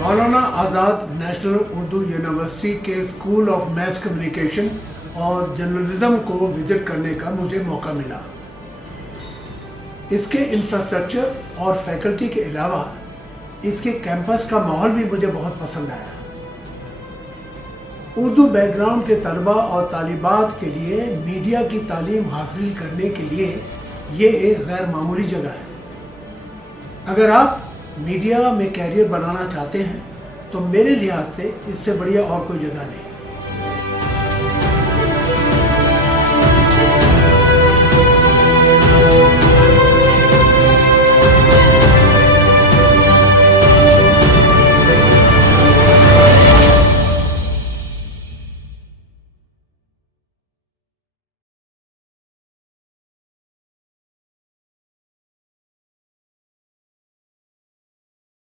मौलाना आज़ाद national Urdu university के school of mass communication और journalism को विजिट करने का मुझे मौका मिला। इसके इंफ्रास्ट्रक्चर और फैकल्टी के अलावा इसके कैंपस का माहौल भी मुझे बहुत पसंद आया। उर्दू बैकग्राउंड के तलबा और तालिबात के लिए मीडिया की तालीम हासिल करने के लिए ये एक गैर मामूली जगह है। अगर आप मीडिया में कैरियर बनाना चाहते हैं तो मेरे लिहाज से इससे बढ़िया और कोई जगह नहीं।